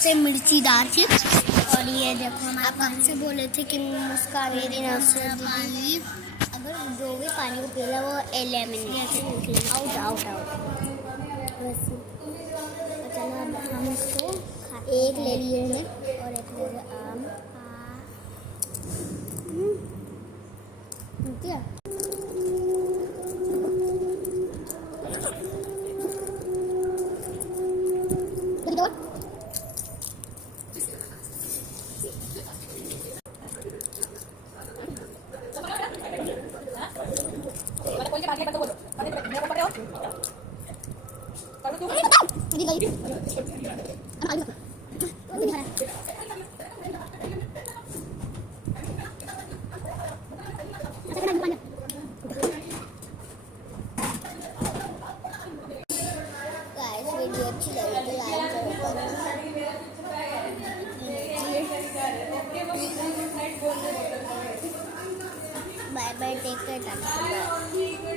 सबसे मिर्चीदार चिप्स। और ये देखो आप हमसे बोले थे कि मुस्कान मेरी पानी, अगर जो भी पानी को पीला वो एलिमिनेट आउट आउट आउट बस। चलो अब हम इसको एक ले लिए हैं और एक ले लिए आम। क्या वीडियो अच्छी लगी तो लाइक करो। Bye bye, take care, Tata.